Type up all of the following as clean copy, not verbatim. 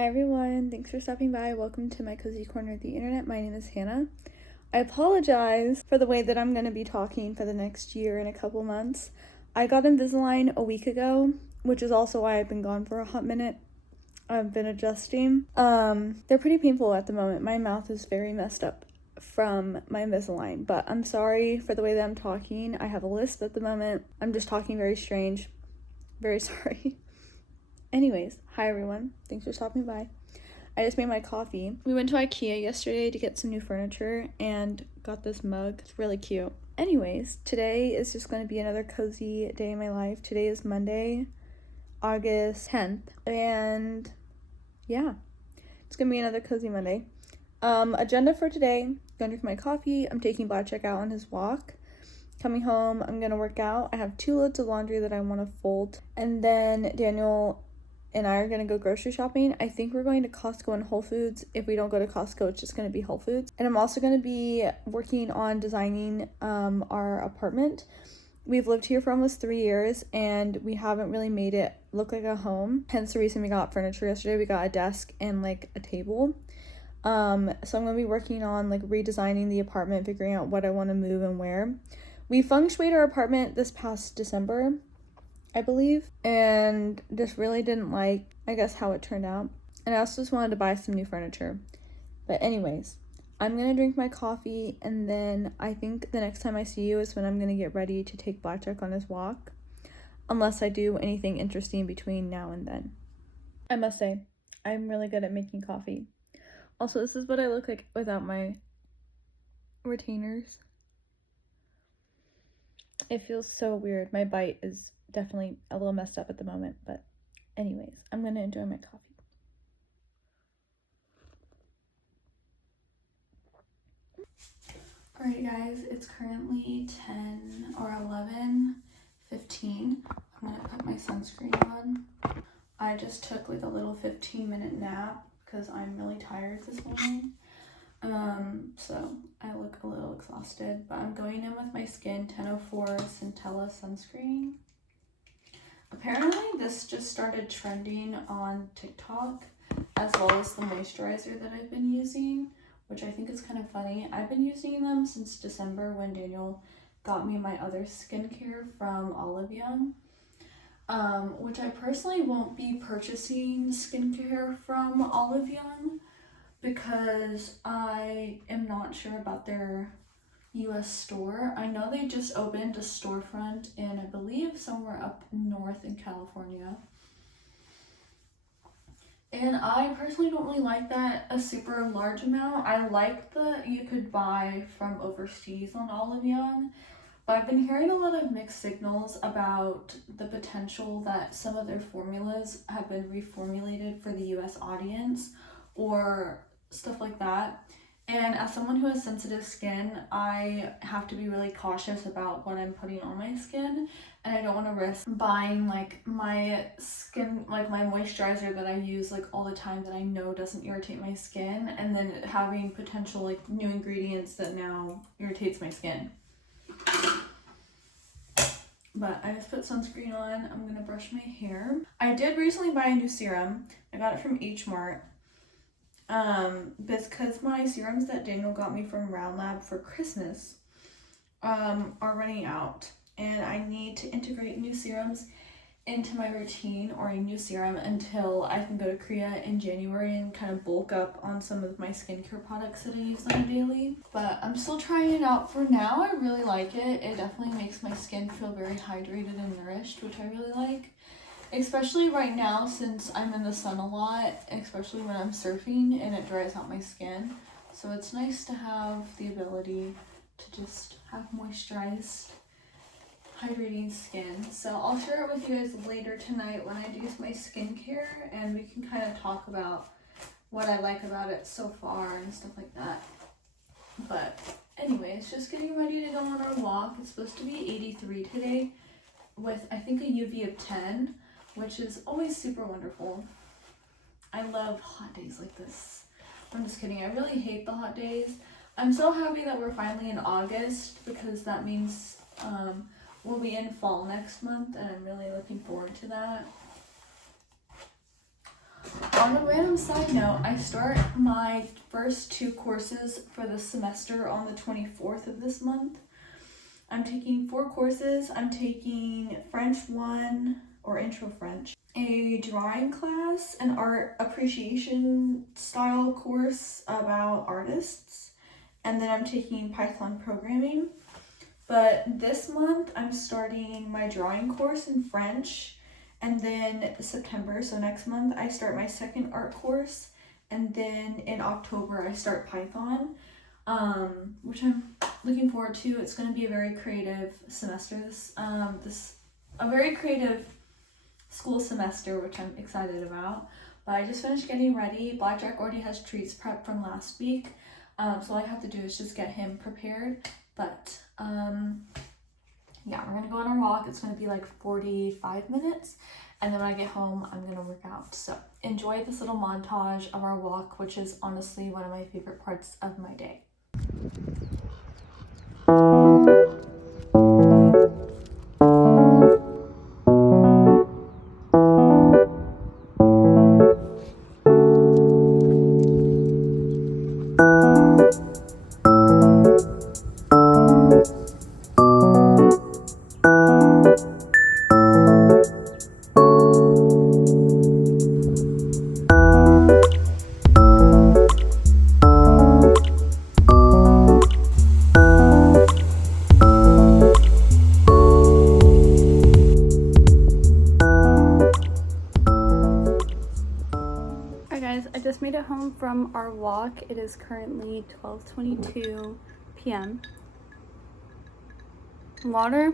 Hi everyone, thanks for stopping by. Welcome to my cozy corner of the internet. My name is Hannah. I apologize for the way that I'm going to be talking for the next year and a couple months. I got Invisalign a week ago, which is also why I've been gone for a hot minute. I've been adjusting. They're pretty painful at the moment. My mouth is very messed up from my Invisalign, but I'm sorry for the way that I'm talking. I have a lisp at the moment. I'm just talking very strange. Very sorry. Anyways, hi everyone. Thanks for stopping by. I just made my coffee. We went to IKEA yesterday to get some new furniture and got this mug. It's really cute. Anyways, today is just going to be another cozy day in my life. Today is Monday, August 10th. And yeah, it's going to be another cozy Monday. Agenda for today, going to drink my coffee. I'm taking Blackjack out on his walk. Coming home, I'm going to work out. I have 2 loads of laundry that I want to fold. And then Daniel and I are going to go grocery shopping. I think we're going to Costco and Whole Foods. If we don't go to Costco, it's just going to be Whole Foods. And I'm also going to be working on designing our apartment. We've lived here for almost 3 years and we haven't really made it look like a home. Hence the reason we got furniture yesterday. We got a desk and like a table. So I'm going to be working on like redesigning the apartment, figuring out what I want to move and where. We feng shuied our apartment this past December, I believe, and just really didn't like, I guess, how it turned out. And I also just wanted to buy some new furniture. But anyways, I'm going to drink my coffee, and then I think the next time I see you is when I'm going to get ready to take Blackjack on his walk, unless I do anything interesting between now and then. I must say, I'm really good at making coffee. Also, this is what I look like without my retainers. It feels so weird. My bite is definitely a little messed up at the moment, but anyways, I'm gonna enjoy my coffee. Alright guys, it's currently 10 or 11:15. I'm gonna put my sunscreen on. I just took like a little 15-minute nap because I'm really tired this morning. So I look a little exhausted, but I'm going in with my Skin 1004 Centella sunscreen. Apparently this just started trending on TikTok, as well as the moisturizer that I've been using, which I think is kind of funny. I've been using them since December when Daniel got me my other skincare from Olive Young, which I personally won't be purchasing skincare from Olive Young because I am not sure about their US store. I know they just opened a storefront in, I believe, somewhere up north in California. And I personally don't really like that a super large amount. I like that you could buy from overseas on Olive Young, but I've been hearing a lot of mixed signals about the potential that some of their formulas have been reformulated for the US audience or stuff like that. And as someone who has sensitive skin, I have to be really cautious about what I'm putting on my skin, and I don't want to risk buying like my skin, like my moisturizer that I use like all the time that I know doesn't irritate my skin, and then having potential like new ingredients that now irritates my skin. But I just put sunscreen on. I'm gonna brush my hair. I did recently buy a new serum. I got it from H Mart. Because my serums that Daniel got me from Round Lab for Christmas are running out, and I need to integrate new serums into my routine, or a new serum, until I can go to Korea in January and kind of bulk up on some of my skincare products that I use on a daily. But I'm still trying it out for now. I really like it. It definitely makes my skin feel very hydrated and nourished, which I really like. Especially right now, since I'm in the sun a lot, especially when I'm surfing, and it dries out my skin. So it's nice to have the ability to just have moisturized, hydrating skin. So I'll share it with you guys later tonight when I do my skincare, and we can kind of talk about what I like about it so far and stuff like that. But anyways, just getting ready to go on our walk. It's supposed to be 83 today with, I think, a UV of 10. Which is always super wonderful. I love hot days like this. I'm just kidding. I really hate the hot days. I'm so happy that we're finally in August, because that means we'll be in fall next month, and I'm really looking forward to that. On a random side note, I start my first 2 courses for the semester on the 24th of this month. I'm taking 4 courses. I'm taking French 1 or Intro French, a drawing class, an art appreciation style course about artists, and then I'm taking Python programming. But this month I'm starting my drawing course in French, and then September, so next month, I start my second art course, and then in October I start Python, which I'm looking forward to. It's going to be a very creative semester, a very creative school semester, which I'm excited about. But I just finished getting ready. Blackjack already has treats prepped from last week, so all I have to do is just get him prepared. But yeah, we're gonna go on our walk. It's gonna be like 45 minutes, and then when I get home, I'm gonna work out. So enjoy this little montage of our walk, which is honestly one of my favorite parts of my day. I just made it home from our walk. It is currently 12:22 p.m. Water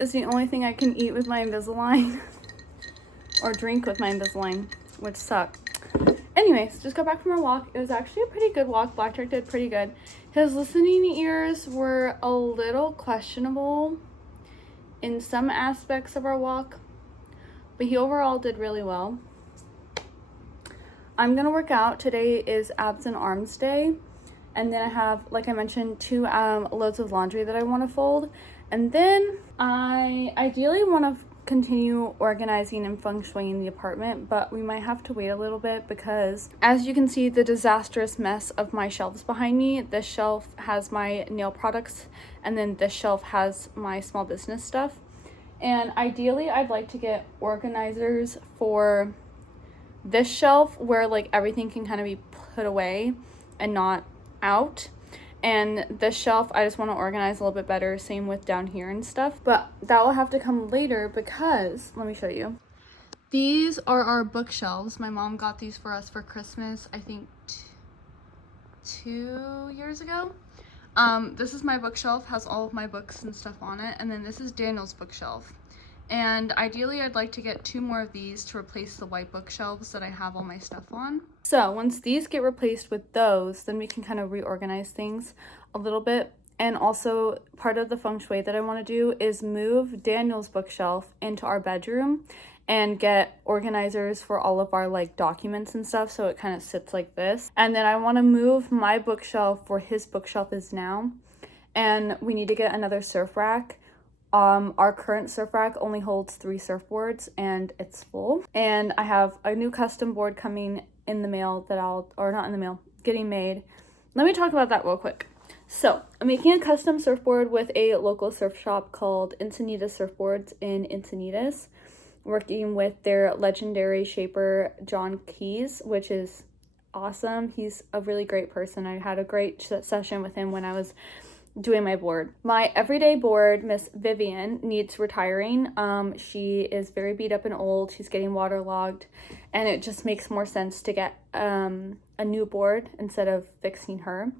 is the only thing I can eat with my Invisalign or drink with my Invisalign, which sucks. Anyways, just got back from our walk. It was actually a pretty good walk. Blackjack did pretty good. His listening ears were a little questionable in some aspects of our walk, but he overall did really well. I'm gonna work out. Today is abs and arms day, and then I have, like I mentioned, 2 loads of laundry that I want to fold, and then I ideally want to continue organizing and feng shuiing the apartment, but we might have to wait a little bit because, as you can see, the disastrous mess of my shelves behind me. This shelf has my nail products, and then this shelf has my small business stuff, and ideally I'd like to get organizers for this shelf where like everything can kind of be put away and not out, and this shelf I just want to organize a little bit better, same with down here and stuff, but that will have to come later because let me show you. These are our bookshelves. My mom got these for us for Christmas, I think 2 years ago. This is my bookshelf, has all of my books and stuff on it, and then this is Daniel's bookshelf. And ideally I'd like to get 2 more of these to replace the white bookshelves that I have all my stuff on. So once these get replaced with those, then we can kind of reorganize things a little bit. And also part of the feng shui that I want to do is move Daniel's bookshelf into our bedroom and get organizers for all of our like documents and stuff, so it kind of sits like this. And then I want to move my bookshelf where his bookshelf is now, and we need to get another surf rack. Our current surf rack only holds 3 surfboards and it's full. And I have a new custom board coming in the mail that not in the mail, getting made. Let me talk about that real quick. So I'm making a custom surfboard with a local surf shop called Encinitas Surfboards in Encinitas, working with their legendary shaper, John Keys, which is awesome. He's a really great person. I had a great session with him when I was doing my board. My everyday board, Miss Vivian, needs retiring. She is very beat up and old. She's getting waterlogged, and it just makes more sense to get a new board instead of fixing her.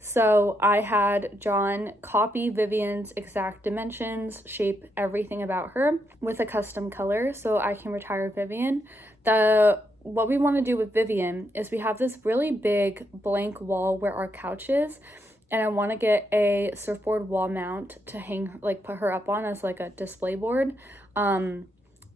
So I had John copy Vivian's exact dimensions, shape everything about her with a custom color so I can retire Vivian. What we want to do with Vivian is we have this really big blank wall where our couch is, and I want to get a surfboard wall mount to put her up on as like a display board,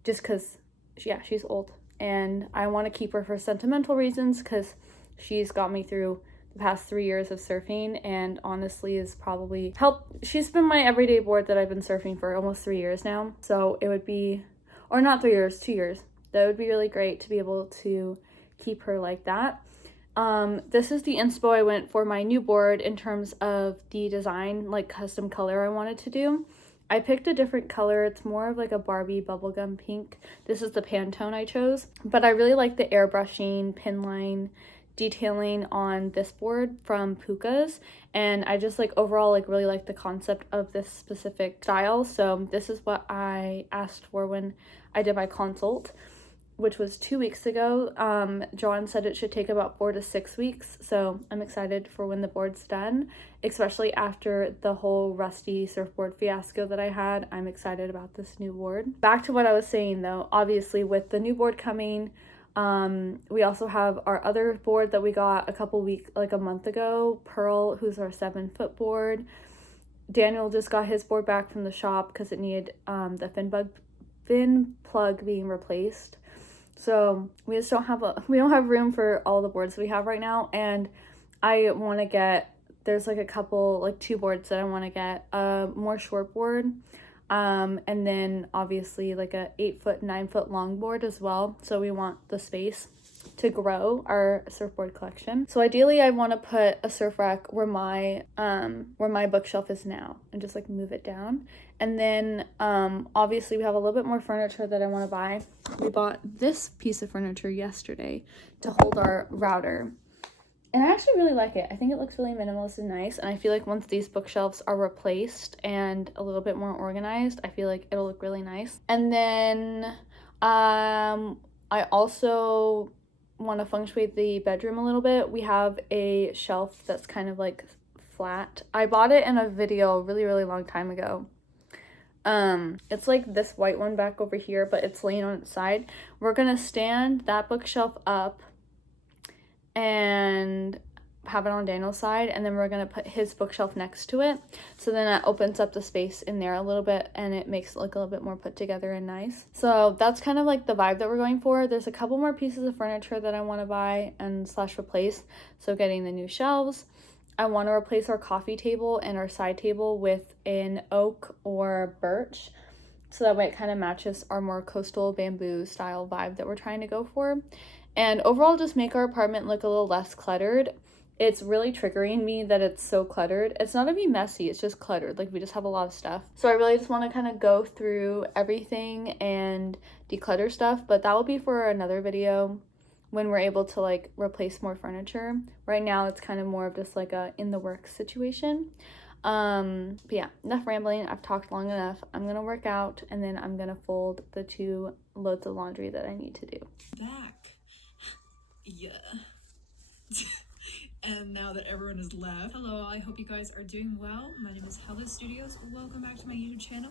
just because, yeah, she's old, and I want to keep her for sentimental reasons because she's got me through the past 3 years of surfing, and honestly is probably she's been my everyday board that I've been surfing for almost 3 years now, so it would be, or not 3 years, 2 years, that would be really great to be able to keep her like that. This is the inspo I went for my new board in terms of the design, like custom color I wanted to do. I picked a different color. It's more of like a Barbie bubblegum pink. This is the Pantone I chose, but I really like the airbrushing, pin line detailing on this board from Puka's, and I just like overall like really like the concept of this specific style. So this is what I asked for when I did my consult, which was 2 weeks ago. John said it should take about 4 to 6 weeks, so I'm excited for when the board's done, especially after the whole rusty surfboard fiasco that I had. I'm excited about this new board. Back to what I was saying though, obviously with the new board coming, we also have our other board that we got a month ago, Pearl, who's our 7-foot board. Daniel just got his board back from the shop because it needed the fin plug being replaced. So we just don't have room for all the boards we have right now, and I want to get, there's like two boards that I want to get, a more short board, and then obviously like a 8-foot, 9-foot long board as well. So we want the space to grow our surfboard collection. So ideally I want to put a surf rack where my bookshelf is now, and just like move it down. And then obviously we have a little bit more furniture that I want to buy. We bought this piece of furniture yesterday to hold our router, and I actually really like it. I think it looks really minimalist and nice, and I feel like once these bookshelves are replaced and a little bit more organized, I feel like it'll look really nice. And then I also want to feng shui the bedroom a little bit. We have a shelf that's kind of like flat. I bought it in a video a really long time ago. It's like this white one back over here, but it's laying on its side. We're gonna stand that bookshelf up and have it on Daniel's side, and then we're gonna put his bookshelf next to it, so then that opens up the space in there a little bit and it makes it look a little bit more put together and nice. So that's kind of like the vibe that we're going for. There's a couple more pieces of furniture that I want to buy and / replace. So getting the new shelves. I want to replace our coffee table and our side table with an oak or birch, so that way it kind of matches our more coastal bamboo style vibe that we're trying to go for. And overall just make our apartment look a little less cluttered. It's really triggering me that it's so cluttered. It's not even messy, it's just cluttered. Like we just have a lot of stuff. So I really just want to kind of go through everything and declutter stuff, but that will be for another video when we're able to like replace more furniture. Right now it's kind of more of just like a in the works situation. But yeah, enough rambling. I've talked long enough. I'm gonna work out, and then I'm gonna fold the 2 loads of laundry that I need to do. Back. Yeah. And now that everyone is left, hello, I hope you guys are doing well. My name is Hello Studios. Welcome back to my YouTube channel,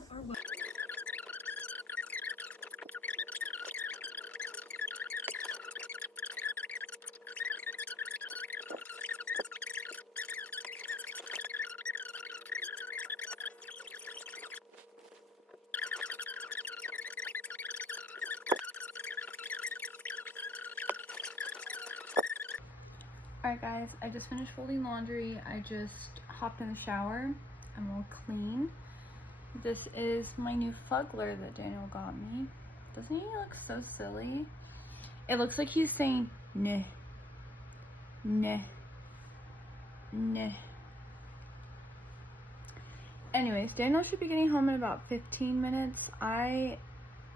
Alright guys, I just finished folding laundry. I just hopped in the shower. I'm all clean. This is my new fuggler that Daniel got me. Doesn't he look so silly? It looks like he's saying neh, neh, neh. Anyways, Daniel should be getting home in about 15 minutes. I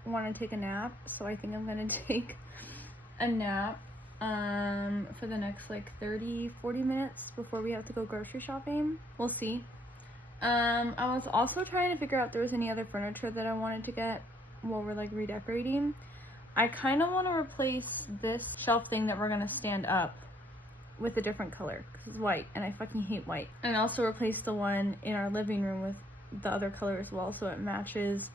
want to take a nap, so I think I'm gonna take a nap for the next like 30-40 minutes before we have to go grocery shopping. We'll see. I was also trying to figure out if there was any other furniture that I wanted to get while we're like redecorating. I kind of want to replace this shelf thing that we're gonna stand up with a different color because it's white and I fucking hate white, and also replace the one in our living room with the other color as well, so it matches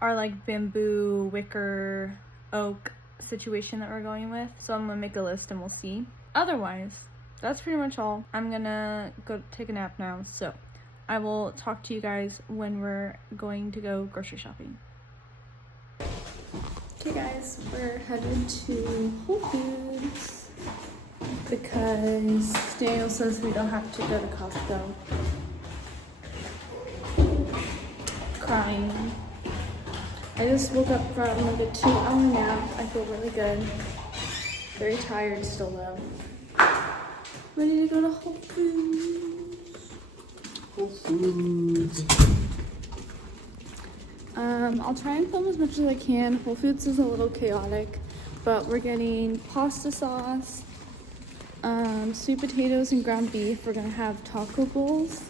our like bamboo, wicker, oak situation that we're going with. So I'm gonna make a list and we'll see. Otherwise, that's pretty much all. I'm gonna go take a nap now, so I will talk to you guys when we're going to go grocery shopping. Okay guys, we're headed to Whole Foods because Daniel says we don't have to go to Costco. Crying. I just woke up from like a 2-hour nap. I feel really good. Very tired still though. Ready to go to Whole Foods. Whole Foods. I'll try and film as much as I can. Whole Foods is a little chaotic, but we're getting pasta sauce, sweet potatoes and ground beef. We're gonna have taco bowls,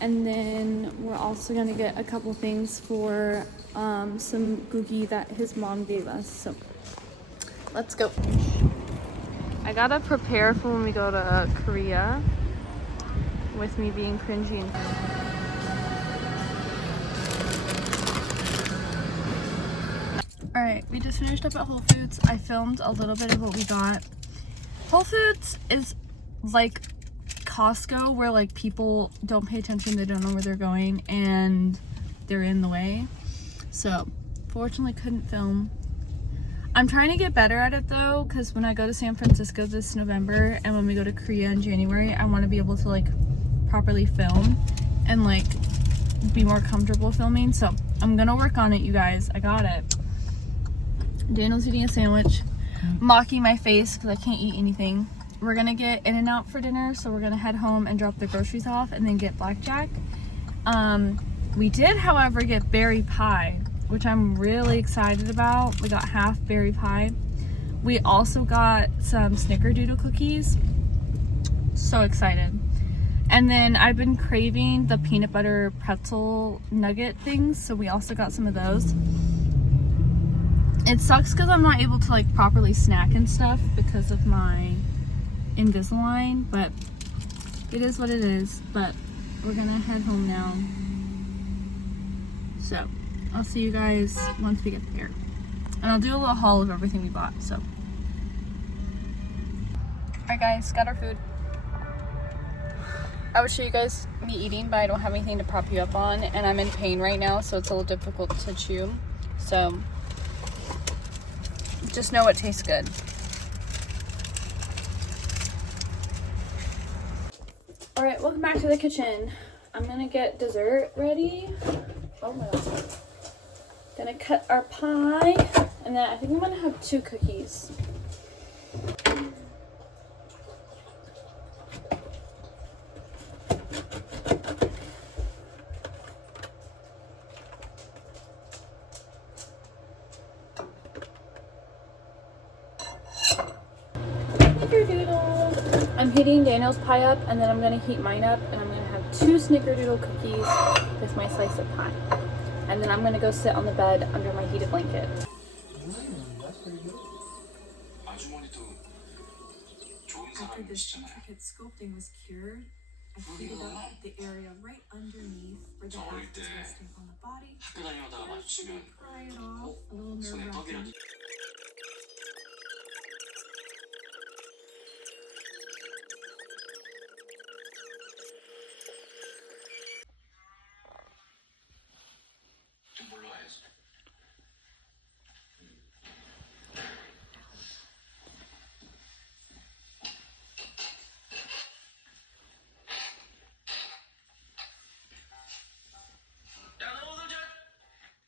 and then we're also gonna get a couple things for some googie that his mom gave us. So let's go. I gotta prepare for when we go to Korea, with me being cringy and Alright, we just finished up at Whole Foods. I filmed a little bit of what we got. Whole Foods is like Costco, where like people don't pay attention, they don't know where they're going, and they're in the way. So fortunately couldn't film. I'm trying to get better at it though, because when I go to San Francisco this November and when we go to Korea in January, I want to be able to like properly film and like be more comfortable filming. So I'm gonna work on it, you guys. I got it. Daniel's eating a sandwich, mocking my face because I can't eat anything. We're gonna get In-N-Out for dinner, so we're gonna head home and drop the groceries off and then get blackjack. We did, however, get berry pie, which I'm really excited about. We got half berry pie. We also got some snickerdoodle cookies. So excited. And then I've been craving the peanut butter pretzel nugget things, so we also got some of those. It sucks because I'm not able to like properly snack and stuff because of my Invisalign, but it is what it is. But we're gonna head home now. So I'll see you guys once we get there. And I'll do a little haul of everything we bought, so. Alright guys, got our food. I would show you guys me eating, but I don't have anything to prop you up on, and I'm in pain right now, so it's a little difficult to chew. So just know it tastes good. All right, welcome back to the kitchen. I'm gonna get dessert ready. Oh my God. Gonna cut our pie, and then I think I'm gonna have 2 cookies. Snickerdoodle. I'm heating Daniel's pie up, and then I'm gonna heat mine up, and I'm gonna have 2 snickerdoodle cookies with my slice of pie. And then I'm gonna go sit on the bed under my heated blanket. That's pretty good. After this intricate sculpting was cured, I heated up the area right underneath where the back is resting on the body. Just to pry it off, a little nerve-wracking.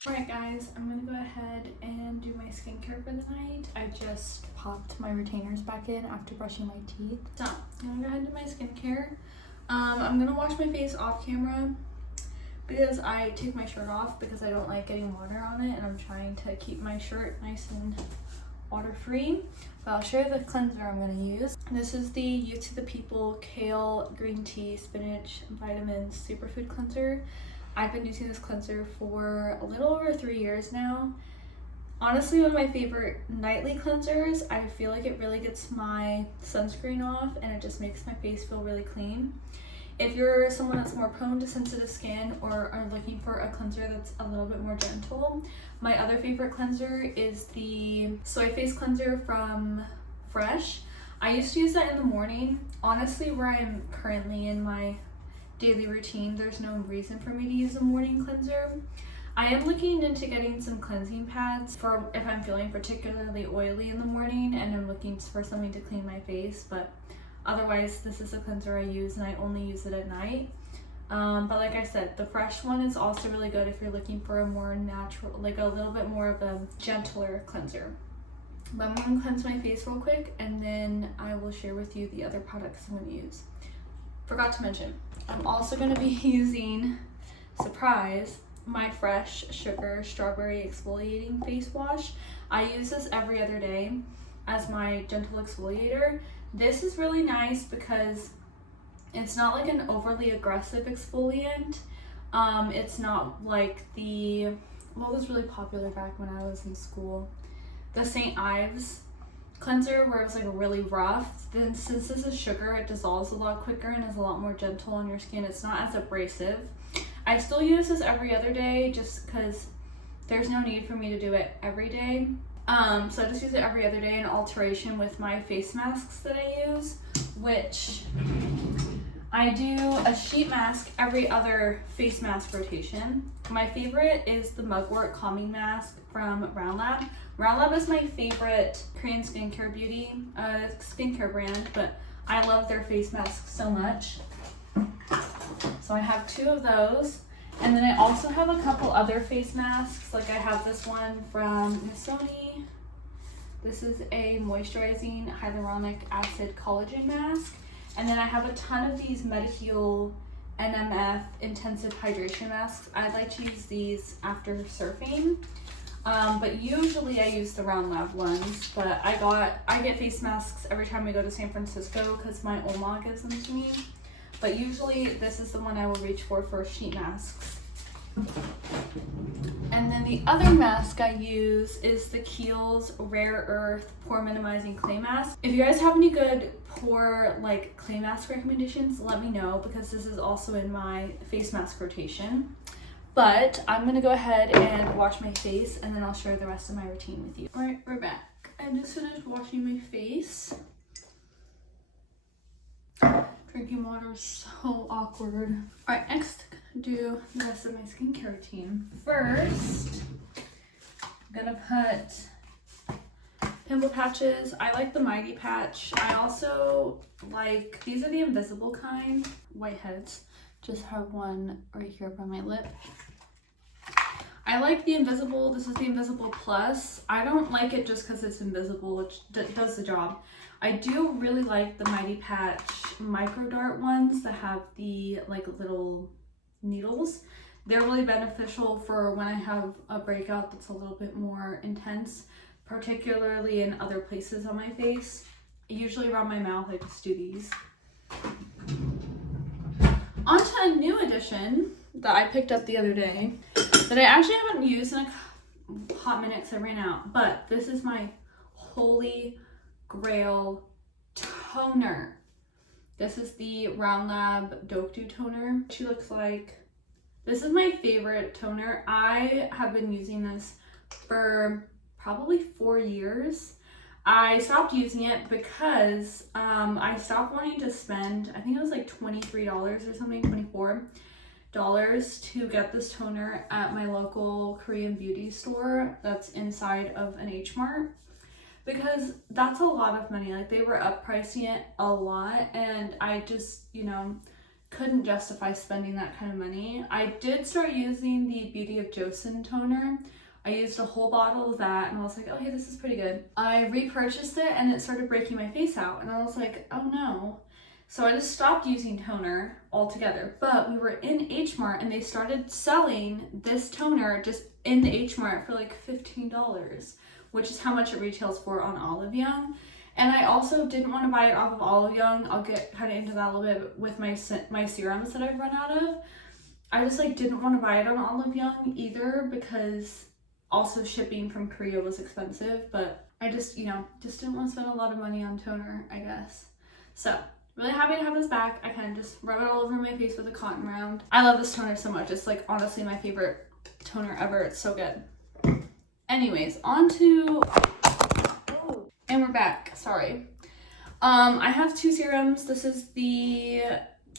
Alright guys, I'm gonna go ahead and do my skincare for the night. I just popped my retainers back in after brushing my teeth. So, I'm gonna go ahead and do my skincare. I'm gonna wash my face off camera because I take my shirt off because I don't like getting water on it, and I'm trying to keep my shirt nice and water free. But I'll show you the cleanser I'm gonna use. This is the Youth to the People Kale Green Tea Spinach Vitamins Superfood Cleanser. I've been using this cleanser for a little over 3 years now. Honestly, one of my favorite nightly cleansers. I feel like it really gets my sunscreen off, and it just makes my face feel really clean. If you're someone that's more prone to sensitive skin or are looking for a cleanser that's a little bit more gentle, my other favorite cleanser is the Soy Face Cleanser from Fresh. I used to use that in the morning. Honestly, where I am currently in my daily routine, there's no reason for me to use a morning cleanser. I am looking into getting some cleansing pads for if I'm feeling particularly oily in the morning and I'm looking for something to clean my face, but otherwise this is a cleanser I use, and I only use it at night. But like I said, the Fresh one is also really good if you're looking for a more natural, like a little bit more of a gentler cleanser. But I'm gonna cleanse my face real quick and then I will share with you the other products I'm gonna use. Forgot to mention, I'm also gonna be using, surprise, my Fresh Sugar Strawberry Exfoliating Face Wash. I use this every other day as my gentle exfoliator. This is really nice because it's not like an overly aggressive exfoliant. It's not like what was really popular back when I was in school? The St. Ives cleanser, where it was like really rough. Then since this is sugar, it dissolves a lot quicker and is a lot more gentle on your skin. It's not as abrasive. I still use this every other day just because there's no need for me to do it every day. So I just use it every other day in alteration with my face masks that I use, which I do a sheet mask every other face mask rotation. My favorite is the Mugwort Calming Mask from Round Lab. Round Lab is my favorite Korean skincare brand, but I love their face masks so much. So I have 2 of those. And then I also have a couple other face masks. Like I have this one from Missoni. This is a moisturizing hyaluronic acid collagen mask. And then I have a ton of these MetaHeal NMF intensive hydration masks. I like to use these after surfing. But usually I use the Round Lab ones, but I get face masks every time I go to San Francisco because my Oma gives them to me. But usually this is the one I will reach for sheet masks. And then the other mask I use is the Kiehl's Rare Earth Pore Minimizing Clay Mask. If you guys have any good pore clay mask recommendations, let me know because this is also in my face mask rotation. But I'm gonna go ahead and wash my face and then I'll share the rest of my routine with you. All right, we're back. I just finished washing my face. Drinking water is so awkward. All right, next, do the rest of my skincare routine. First, I'm gonna put pimple patches. I like the Mighty Patch. I also like, these are the invisible kind, whiteheads. Just have one right here by my lip. I like the invisible, this is the Invisible Plus. I don't like it just because it's invisible, which does the job. I do really like the Mighty Patch Micro Dart ones that have the little needles. They're really beneficial for when I have a breakout that's a little bit more intense, particularly in other places on my face. Usually around my mouth, I just do these. On to a new addition that I picked up the other day that I actually haven't used in a hot minute because I ran out, but this is my holy grail toner. This is the Round Lab Dope Dew toner. She looks like, this is my favorite toner. I have been using this for probably 4 years. I stopped using it because I stopped wanting to spend, I think it was like $23 or something, $24 to get this toner at my local Korean beauty store that's inside of an H Mart, because that's a lot of money. Like, they were up pricing it a lot and I just, couldn't justify spending that kind of money. I did start using the Beauty of Joseon toner. I used a whole bottle of that and I was like, oh hey, this is pretty good. I repurchased it and it started breaking my face out and I was like, oh no. So I just stopped using toner altogether. But we were in H Mart and they started selling this toner just in the H Mart for like $15, which is how much it retails for on Olive Young. And I also didn't want to buy it off of Olive Young. I'll get kind of into that a little bit with my serums that I've run out of. I just didn't want to buy it on Olive Young either because also shipping from Korea was expensive, but I just didn't want to spend a lot of money on toner, I guess. So really happy to have this back. I kind of just rub it all over my face with a cotton round. I love this toner so much. It's honestly my favorite toner ever. It's so good. Anyways, on to, and we're back, sorry. I have 2 serums. This is the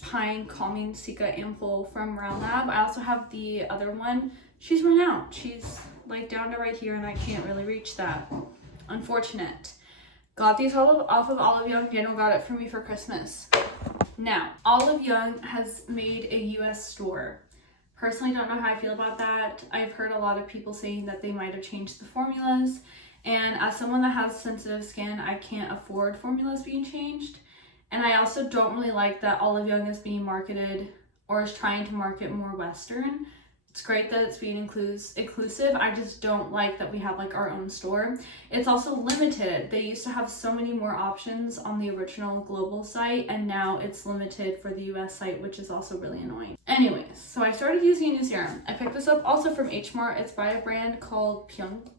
Pine Calming Cica Ampoule from Round Lab. I also have the other one. She's run out. She's down to right here and I can't really reach that. Unfortunate. Got these off of Olive Young. Daniel got it for me for Christmas. Now, Olive Young has made a US store Personally, don't know how I feel about that. I've heard a lot of people saying that they might have changed the formulas, and as someone that has sensitive skin, I can't afford formulas being changed. And I also don't really like that Olive Young is being marketed or is trying to market more Western. It's great that it's being inclusive. I just don't like that we have like our own store. It's also limited. They used to have so many more options on the original global site, and now it's limited for the US site, which is also really annoying. Anyways, so I started using a new serum. I picked this up also from H Mart. It's by a brand called Pyeongkang.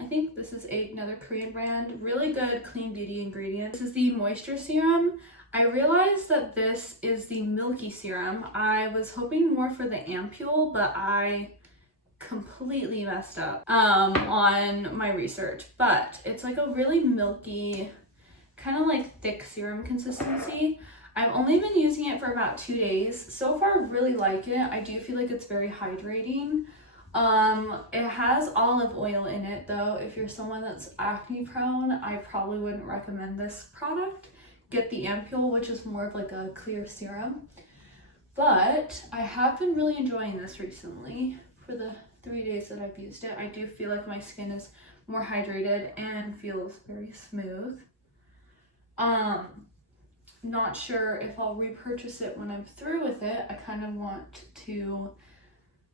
I think this is another Korean brand. Really good clean beauty ingredients. This is the moisture serum. I realized that this is the milky serum. I was hoping more for the ampule, but I completely messed up on my research. But it's like a really milky, kind of like thick serum consistency. I've only been using it for about 2 days. So far, I really like it. I do feel like it's very hydrating. It has olive oil in it though. If you're someone that's acne prone, I probably wouldn't recommend this product. Get the ampule, which is more of like a clear serum. But I have been really enjoying this recently for the 3 days that I've used it. I do feel like my skin is more hydrated and feels very smooth. Not sure if I'll repurchase it when I'm through with it. I kind of want to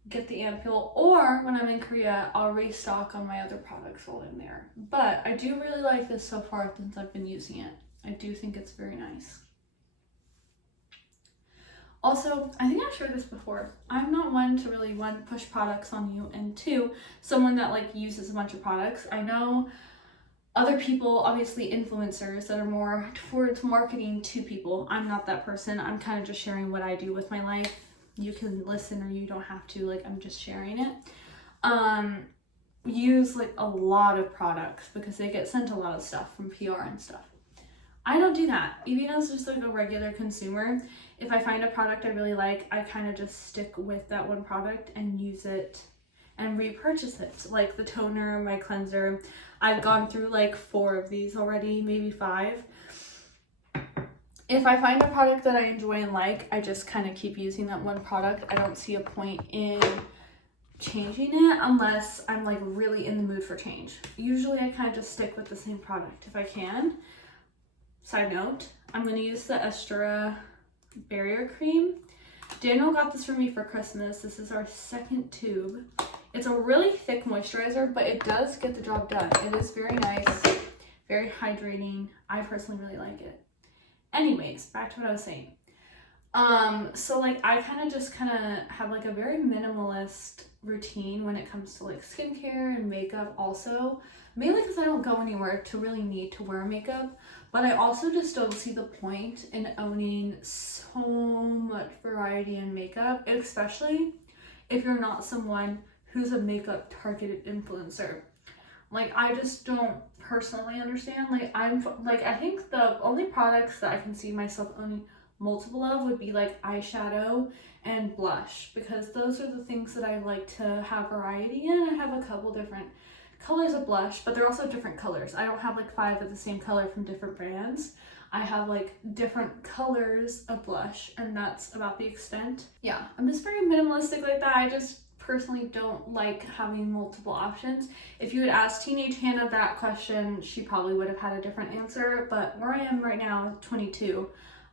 get the ampule, or when I'm in Korea, I'll restock on my other products while I'm there. But I do really like this so far since I've been using it. I do think it's very nice. Also, I think I've shared this before. I'm not one to really, one, push products on you, and two, someone that like uses a bunch of products. I know other people, obviously influencers that are more towards marketing to people. I'm not that person. I'm kind of just sharing what I do with my life. You can listen or you don't have to, like I'm just sharing it. Use like a lot of products because they get sent a lot of stuff from PR and stuff. I don't do that. Even as just like a regular consumer, if I find a product I really like, I kind of just stick with that one product and use it and repurchase it. Like the toner, my cleanser. I've gone through like 4 of these already, maybe 5. If I find a product that I enjoy and like, I just kind of keep using that one product. I don't see a point in changing it unless I'm like really in the mood for change. Usually I kind of just stick with the same product if I can. Side note, I'm going to use the Estra Barrier Cream. Daniel got this for me for Christmas. This is our 2nd tube. It's a really thick moisturizer, but it does get the job done. It is very nice, very hydrating. I personally really like it. Anyways, back to what I was saying. So like I kind of have like a very minimalist routine when it comes to like skincare and makeup also. Mainly because I don't go anywhere to really need to wear makeup, but I also just don't see the point in owning so much variety in makeup, especially if you're not someone who's a makeup targeted influencer. Like I just don't personally understand. I think the only products that I can see myself owning multiple of would be like eyeshadow and blush, because those are the things that I like to have variety in. I have a couple different colors of blush, but they're also different colors. I don't have like 5 of the same color from different brands. I have like different colors of blush, and that's about the extent. Yeah, I'm just very minimalistic like that. I just personally don't like having multiple options. If you had asked teenage Hannah that question, she probably would have had a different answer, but where I am right now, 22,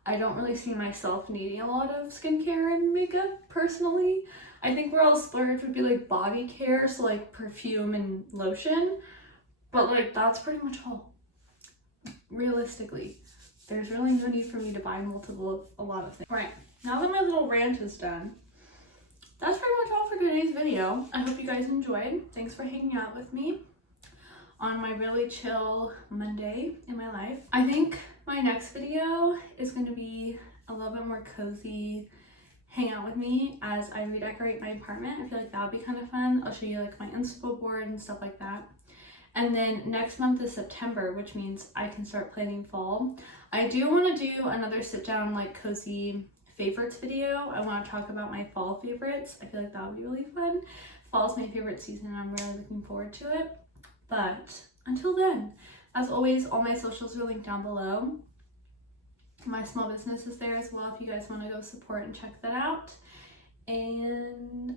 I don't really see myself needing a lot of skincare and makeup personally. I think where I'll splurge would be like body care, so like perfume and lotion, but like that's pretty much all. Realistically, there's really no need for me to buy a lot of things. Right, now that my little rant is done, that's pretty much all for today's video. I hope you guys enjoyed. Thanks for hanging out with me on my really chill Monday in my life. I think my next video is going to be a little bit more cozy, hang out with me as I redecorate my apartment. I feel like that would be kind of fun. I'll show you like my inspo board and stuff like that. And then next month is September, which means I can start planning fall. I do want to do another sit down like cozy favorites video. I want to talk about my fall favorites. I feel like that would be really fun. Fall is my favorite season and I'm really looking forward to it. But until then, as always, all my socials are linked down below. My small business is there as well if you guys want to go support and check that out. And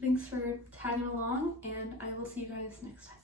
thanks for tagging along, and I will see you guys next time.